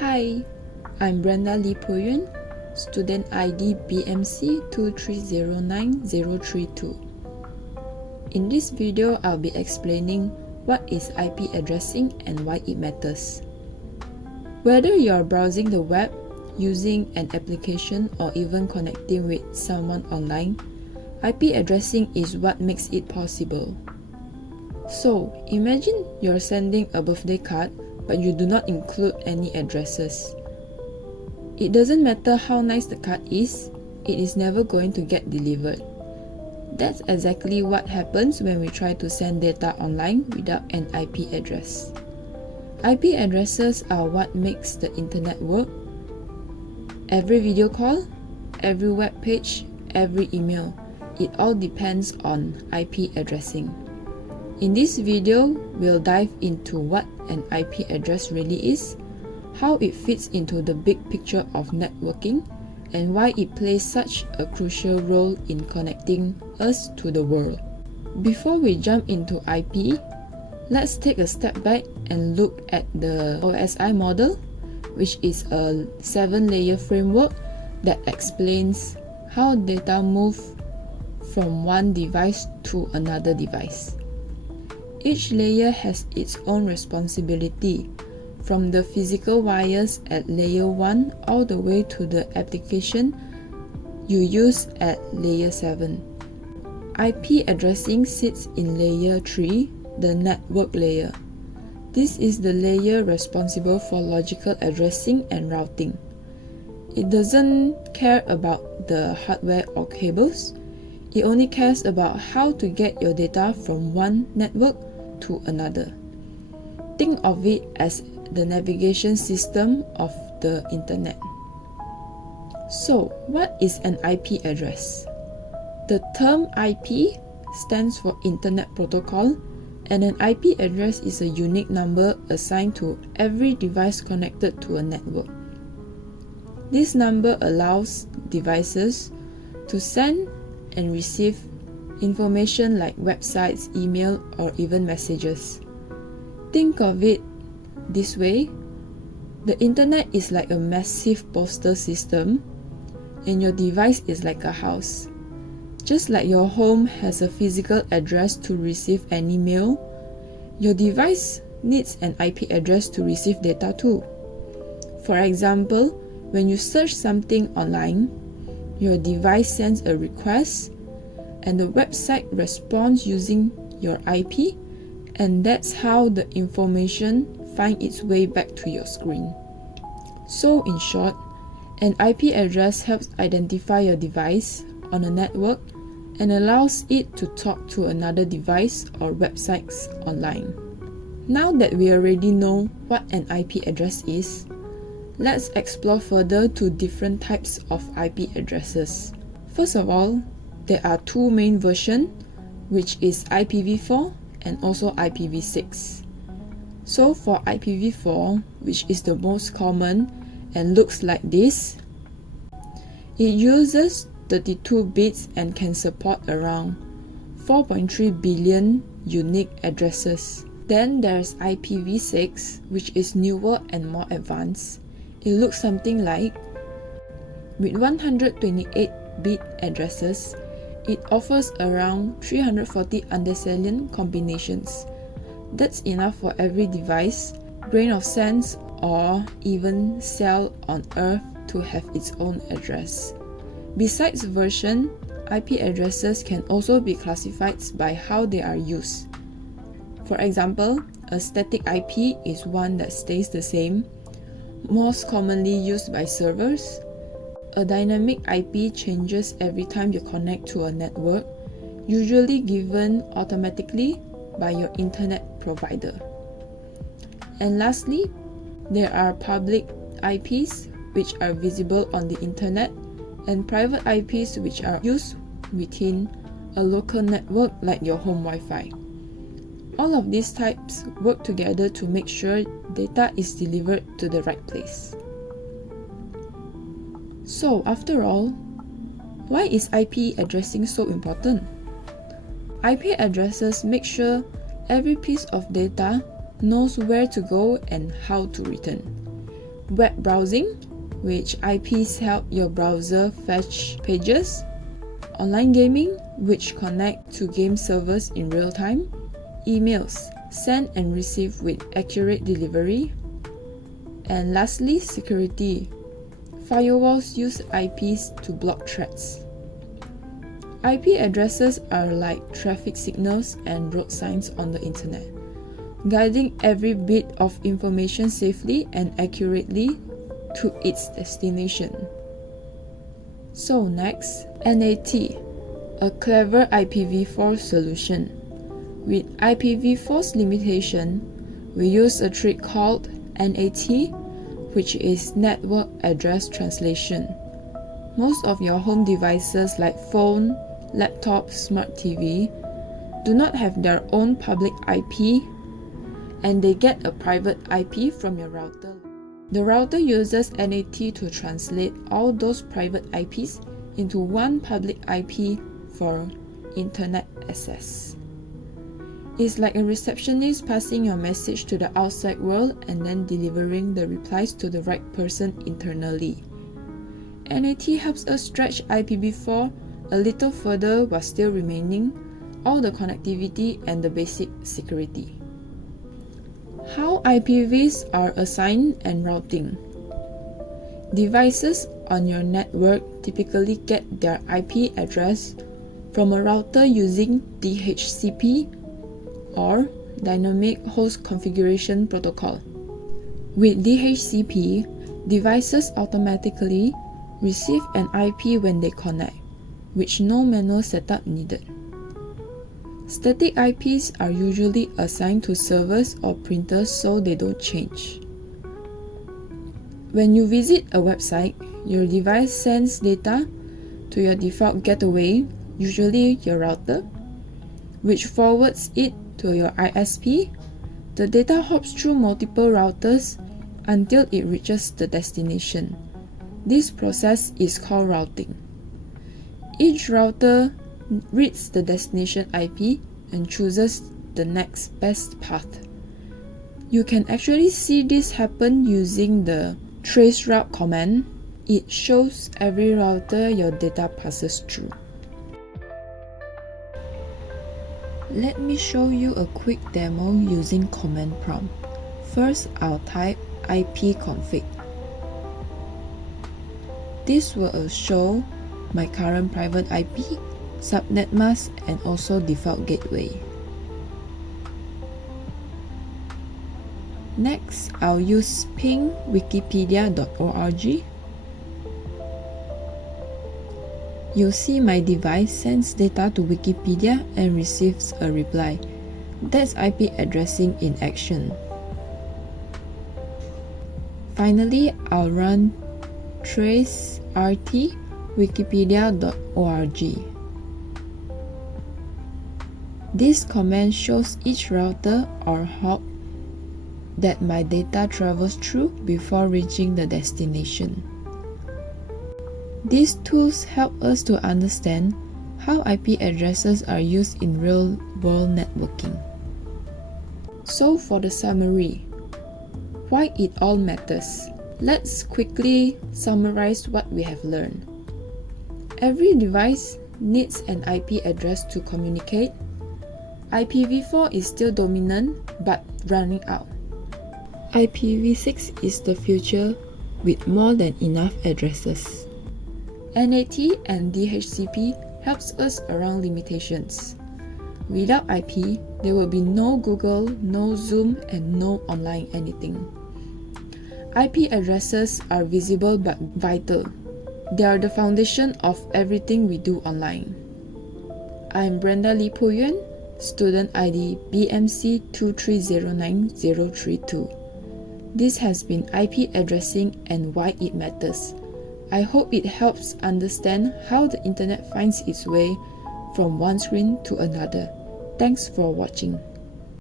Hi, I'm Brenda Lee Pui Yuen, student ID BMC 2309032. In this video, I'll be explaining what is IP addressing and why it matters. Whether you're browsing the web, using an application, or even connecting with someone online, IP addressing is what makes it possible. So, imagine you're sending a birthday card, but you do not include any addresses. It doesn't matter how nice the card is, it is never going to get delivered. That's exactly what happens when we try to send data online without an IP address. IP addresses are what makes the internet work. Every video call, every web page, every email, it all depends on IP addressing. In this video, we'll dive into what an IP address really is, how it fits into the big picture of networking, and why it plays such a crucial role in connecting us to the world. Before we jump into IP, let's take a step back and look at the OSI model, which is a 7-layer framework that explains how data move from one device to another device. Each layer has its own responsibility, from the physical wires at layer 1 all the way to the application you use at layer 7. IP addressing sits in layer 3, the network layer. This is the layer responsible for logical addressing and routing. It doesn't care about the hardware or cables. It only cares about how to get your data from one network to another. Think of it as the navigation system of the internet. So, what is an IP address? The term IP stands for Internet Protocol, and an IP address is a unique number assigned to every device connected to a network. This number allows devices to send and receive information like websites, email, or even messages. Think of it this way: the internet is like a massive postal system, and your device is like a house. Just like your home has a physical address to receive any mail, your device needs an IP address to receive data too. For example, when you search something online, your device sends a request, and the website responds using your IP, and that's how the information finds its way back to your screen. So in short, an IP address helps identify your device on a network and allows it to talk to another device or websites online. Now that we already know what an IP address is, let's explore further to different types of IP addresses. First of all, there are two main versions, which is IPv4 and also IPv6. So for IPv4, which is the most common and looks like this, it uses 32 bits and can support around 4.3 billion unique addresses. Then there's IPv6, which is newer and more advanced. It looks something like, with 128-bit addresses, it offers around 340 undecillion combinations. That's enough for every device, grain of sand, or even cell on Earth to have its own address. Besides version, IP addresses can also be classified by how they are used. For example, a static IP is one that stays the same, most commonly used by servers. A dynamic IP changes every time you connect to a network, usually given automatically by your internet provider. And lastly, there are public IPs, which are visible on the internet, and private IPs, which are used within a local network like your home Wi-Fi. All of these types work together to make sure data is delivered to the right place. So after all, why is IP addressing so important? IP addresses make sure every piece of data knows where to go and how to return. web browsing, which IPs help your browser fetch pages, online gaming, which connect to game servers in real time, emails, send and receive with accurate delivery, and lastly, security. Firewalls use IPs to block threats. IP addresses are like traffic signals and road signs on the internet, guiding every bit of information safely and accurately to its destination. So next, NAT, a clever IPv4 solution. With IPv4's limitation, we use a trick called NAT, which is Network Address Translation. Most of your home devices like phone, laptop, smart TV do not have their own public IP, and they get a private IP from your router. The router uses NAT to translate all those private IPs into one public IP for internet access. It's like a receptionist passing your message to the outside world and then delivering the replies to the right person internally. NAT helps us stretch IPv4 a little further while still remaining all the connectivity and the basic security. How IPVs are assigned and routing. Devices on your network typically get their IP address from a router using DHCP or Dynamic Host Configuration Protocol. With DHCP, devices automatically receive an IP when they connect, which no manual setup needed. Static IPs are usually assigned to servers or printers so they don't change. When you visit a website, your device sends data to your default gateway, usually your router, which forwards it to your ISP. The data hops through multiple routers until it reaches the destination. This process is called routing. Each router reads the destination IP and chooses the next best path. You can actually see this happen using the traceroute command. It shows every router your data passes through. Let me show you a quick demo using command prompt. First, I'll type ipconfig. This will show my current private IP, subnet mask, and also default gateway. Next, I'll use ping wikipedia.org. You'll see my device sends data to Wikipedia and receives a reply. That's IP addressing in action. Finally, I'll run tracert wikipedia.org. This command shows each router or hop that my data travels through before reaching the destination. These tools help us to understand how IP addresses are used in real-world networking. So for the summary, why it all matters. Let's quickly summarize what we have learned. Every device needs an IP address to communicate. IPv4 is still dominant but running out. IPv6 is the future with more than enough addresses. NAT and DHCP helps us around limitations. Without IP, there will be no Google, no Zoom, and no online anything. IP addresses are visible but vital. They are the foundation of everything we do online. I'm Brenda Lee Pui Yuen, student ID BMC2309032. This has been IP addressing and why it matters. I hope it helps understand how the internet finds its way from one screen to another. Thanks for watching.